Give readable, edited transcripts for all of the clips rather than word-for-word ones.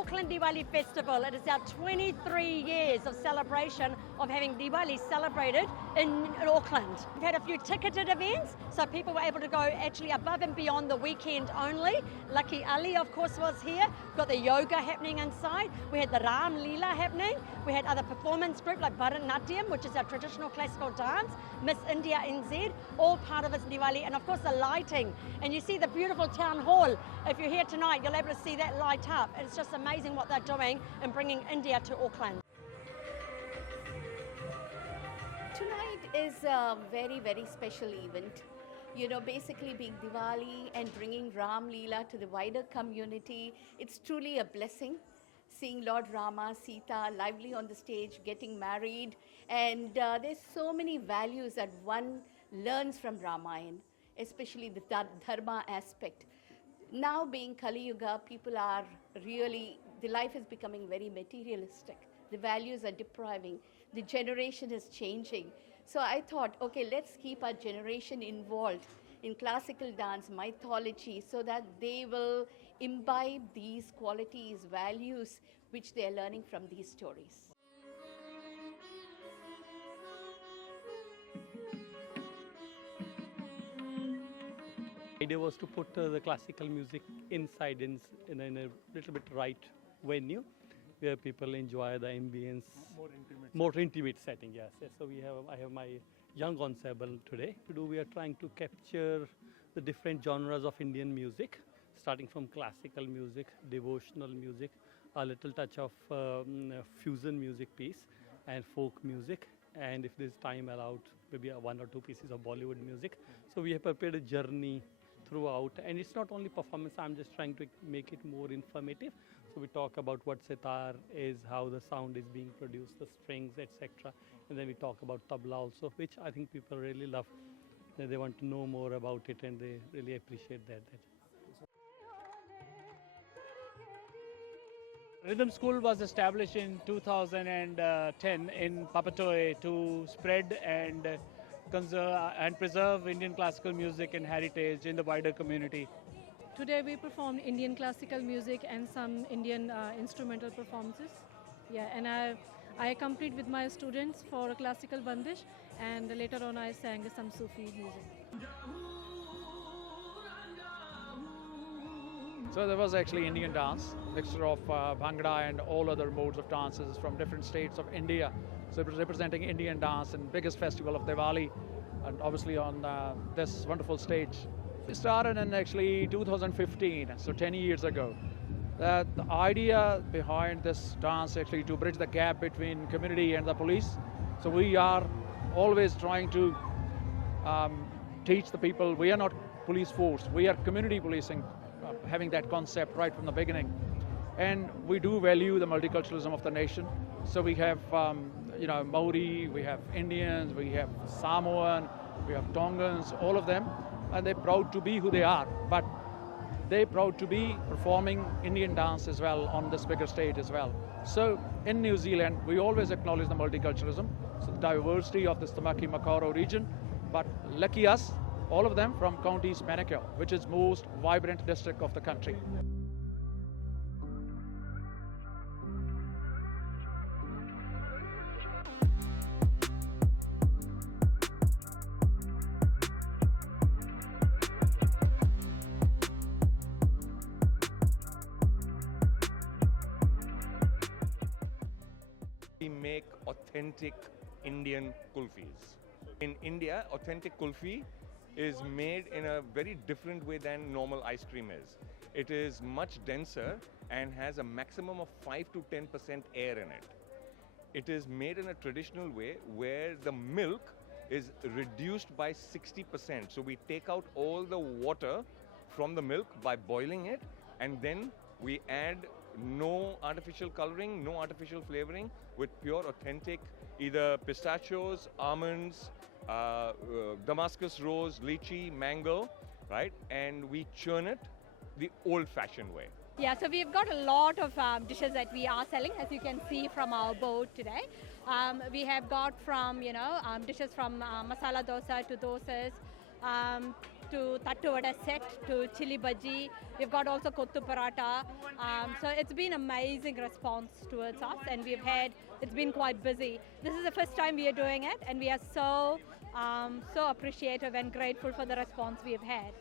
Auckland Diwali Festival. It is our 23 years of celebration of having Diwali celebrated in Auckland. We've had a few ticketed events, so people were able to go actually above and beyond the weekend only. Lucky Ali, of course, was here. We've got the yoga happening inside. We had the Ram Leela happening. We had other performance groups like Bharatanatyam, which is our traditional classical dance, Miss India NZ, all part of its Diwali, and of course the lighting. And you see the beautiful town hall. If you're here tonight, you'll be able to see that light up. It's just amazing what they're doing in bringing India to Auckland. Tonight is a very, very special event. You know, basically being Diwali and bringing Ram Leela to the wider community, it's truly a blessing. Seeing Lord Rama, Sita lively on the stage, getting married, and there's so many values that one learns from Ramayana, especially the dharma aspect. Now being Kali Yuga, people are really, the life is becoming very materialistic. The values are depriving. The generation is changing. So I thought, okay, let's keep our generation involved in classical dance, mythology, so that they will imbibe these qualities, values, which they are learning from these stories. The idea was to put the classical music inside in a little bit right venue, where people enjoy the ambience, more intimate setting. Yes. So I have my young ensemble today. We are trying to capture the different genres of Indian music, starting from classical music, devotional music, a little touch of fusion music piece, and folk music, and if there's time allowed, maybe one or two pieces of Bollywood music. So we have prepared a journey throughout, and it's not only performance, I'm just trying to make it more informative. So we talk about what sitar is, how the sound is being produced, the strings, etc. And then we talk about tabla also, which I think people really love. They want to know more about it, and they really appreciate that. Rhythm School was established in 2010 in Papatoe to spread and conserve and preserve Indian classical music and heritage in the wider community. Today we performed Indian classical music and some Indian instrumental performances. Yeah, and I accompanied with my students for a classical bandish, and later on I sang some Sufi music. So there was actually Indian dance, mixture of Bhangra and all other modes of dances from different states of India. So it was representing Indian dance and biggest festival of Diwali, and obviously on this wonderful stage. It started in actually 2015, so 10 years ago. The idea behind this dance actually to bridge the gap between community and the police. So we are always trying to teach the people we are not police force, we are community policing, having that concept right from the beginning. And we do value the multiculturalism of the nation. So we have Maori, we have Indians, we have Samoan, we have Tongans, all of them, and they're proud to be who they are, but they're proud to be performing Indian dance as well on this bigger stage as well. So in New Zealand, we always acknowledge the multiculturalism, so the diversity of this Tamaki Makaurau region, but lucky us, all of them from County Manukau, which is most vibrant district of the country. We make authentic Indian kulfis. In India, authentic kulfi is made in a very different way than normal ice cream is. It is much denser and has a maximum of 5 to 10% air in it. It is made in a traditional way where the milk is reduced by 60%. So we take out all the water from the milk by boiling it, and then we add no artificial coloring, no artificial flavoring, with pure authentic either pistachios, almonds, Damascus rose, lychee, mango, right? And we churn it the old-fashioned way. Yeah, so we've got a lot of dishes that we are selling, as you can see from our board today. We have got from, dishes from masala dosa to dosas, to tattu vada set to chili bhaji. We've got also kottu paratha. So it's been amazing response towards us, and it's been quite busy. This is the first time we are doing it, and we are so appreciative and grateful for the response we have had.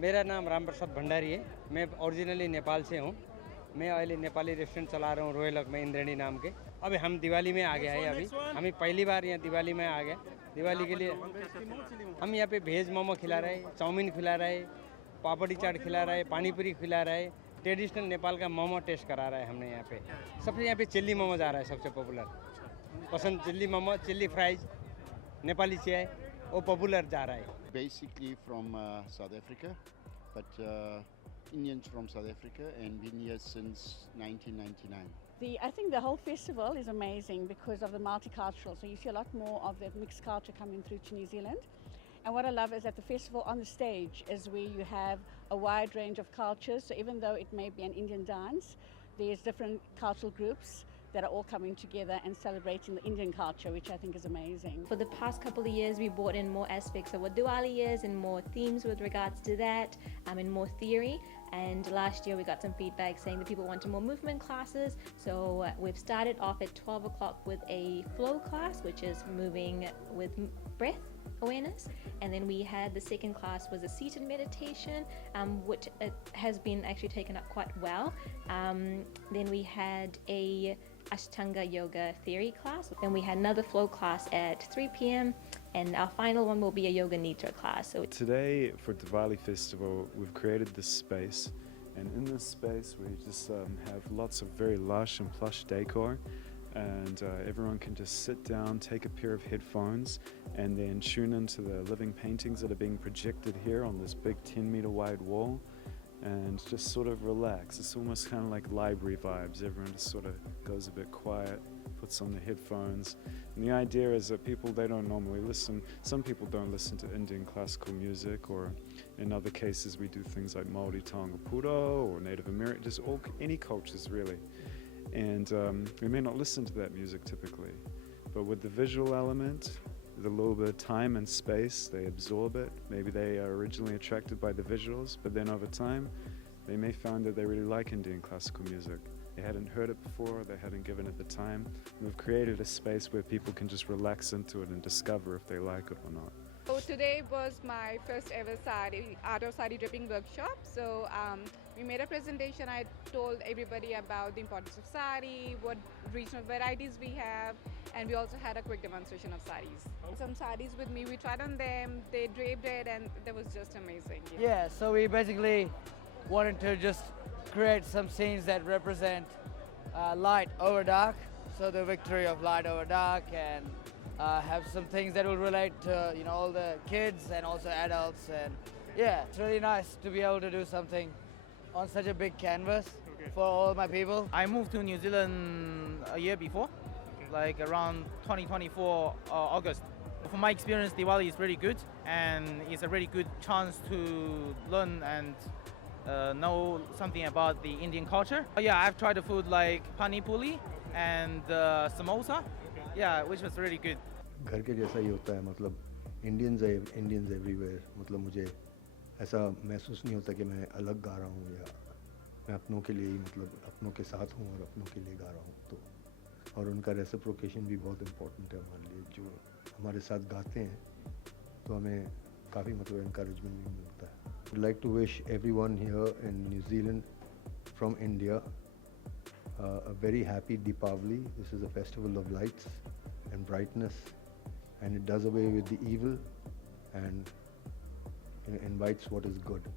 मेरा नाम राम प्रसाद भंडारी है। मैं originally Nepal से हूँ। मैं अहिले Nepali restaurant चला रहा हूँ रोयलक में इंद्रणी नाम के। अभी हम दिवाली में आ गया है। अभी हमें पहली बार यहाँ दिवाली में आ गए। दिवाली के लिए हम यहाँ पे भेज मोमो खिला रहे हैं, चाउमीन खिला रहे हैं, पापड़ी चाट खिला रहे हैं, पानी पूरी खिला रहे हैं। ट्रेडिशनल नेपाल का मोमो टेस्ट करा रहा है हमने यहाँ पे। सबसे यहाँ पे चिल्ली मोमो जा रहा है सबसे पॉपुलर। पसंद chilli momo, chilli fries, Nepali चाय वो पॉपुलर जा रहा है। Basically from South Africa, but Indians from South Africa, and been here since 1999. I think the whole festival is amazing because of the multicultural. So you see a lot more of the mixed culture coming through to New Zealand. And what I love is that the festival on the stage is where you have a wide range of cultures. So even though it may be an Indian dance, there's different cultural groups that are all coming together and celebrating the Indian culture, which I think is amazing. For the past couple of years, we brought in more aspects of what Diwali is and more themes with regards to that, and more theory. And last year we got some feedback saying that people wanted more movement classes. So we've started off at 12 o'clock with a flow class, which is moving with breath awareness, and then we had the second class was a seated meditation, which has been actually taken up quite well. Then we had a Ashtanga yoga theory class. Then we had another flow class at 3 p.m. and our final one will be a yoga nidra class. So today for Diwali festival, we've created this space, and in this space we just have lots of very lush and plush decor, and everyone can just sit down, take a pair of headphones, and then tune into the living paintings that are being projected here on this big 10-meter wide wall, and just sort of relax. It's almost kind of like library vibes. Everyone just sort of goes a bit quiet, puts on the headphones. And the idea is that people, they don't normally listen. Some people don't listen to Indian classical music, or in other cases we do things like Māori Taonga Puro or Native American, just any cultures really. And we may not listen to that music typically, but with the visual element, with a little bit of time and space, they absorb it. Maybe they are originally attracted by the visuals, but then over time, they may find that they really like Indian classical music. They hadn't heard it before, they hadn't given it the time. We've created a space where people can just relax into it and discover if they like it or not. So today was my first ever art of sari draping workshop. So we made a presentation. I told everybody about the importance of sari, what regional varieties we have, and we also had a quick demonstration of saris. Some saris with me, we tried on them, they draped it, and that was just amazing. Yeah, so we basically wanted to just create some scenes that represent light over dark, so the victory of light over dark, and have some things that will relate to all the kids and also adults. And yeah, it's really nice to be able to do something on such a big canvas for all my people. I moved to New Zealand a year before, like around 2024 August. From my experience, Diwali is really good, and it's a really good chance to learn and know something about the Indian culture. Yeah, I've tried the food like pani puri and samosa. Yeah, which was really good. घर के जैसा ही होता है, मतलब Indians everywhere. मतलब मुझे ऐसा महसूस नहीं होता कि मैं अलग गा रहा हूँ या मैं अपनों के लिए ही, मतलब अपनों के साथ हूँ और अपनों के लिए गा रहा हूँ. तो और उनका रेसिप्रोकेशन भी बहुत इम्पोर्टेंट है हमारे लिए. जो हमारे साथ गाते हैं तो हमें काफ़ी मतलब एनकरेजमेंट भी मिलता है. I'd like to wish everyone here in New Zealand from India a very happy Deepavali. This is a festival of lights and brightness, and it does away with the evil and invites what is good.